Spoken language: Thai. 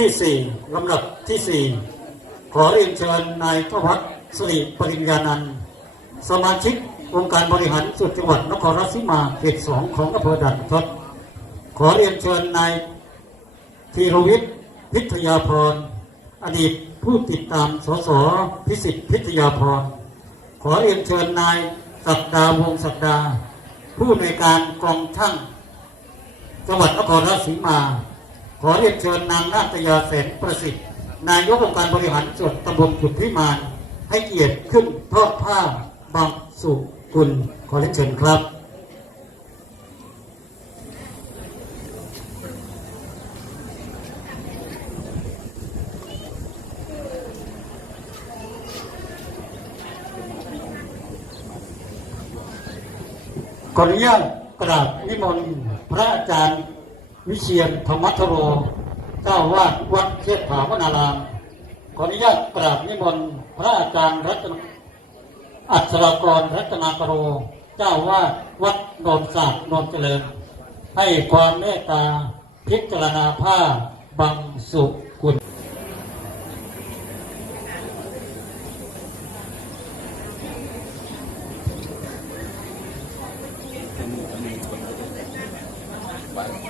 ที่สี่ลำดับที่สี่ขอเรียนเชิญนายทวัฒสุริปริญญานันท์สมาชิกองค์การบริหารส่วนจังหวัดนครราชสีมาเขตสองของอำเภอด่านทศขอเรียนเชิญนายธีรวิทย์พิทยาพรอดีตผู้ติดตามสสพิสิทธิ์พิทยาพรขอเรียนเชิญนายศักดาวงศ์ศักดา ผู้ในการกองช่างจังหวัดนครราชสีมา ขอเรียนเชิญนางนาตยาแสนประสิทธิ์ นายกองค์การบริหารส่วนตำบลขุนพิมาน ให้เกียรติขึ้นทอดผ้าบางสุกุลขอเรียนเชิญครับขออนุญาตกราบนิมนต์พระอาจารย์ วิเชียนธรรมัทโรเจ้าวาดวัดเทพผาวนาราม ขออนุญาตกราบนิมนต์พระอาจารย์รัตนอัศรกรรัตนากโร เจ้าวาดวัดโนนศาสตร์โนนเจริญ ให้ความเมตตาพิจารณาผ้าบังสุกุลไป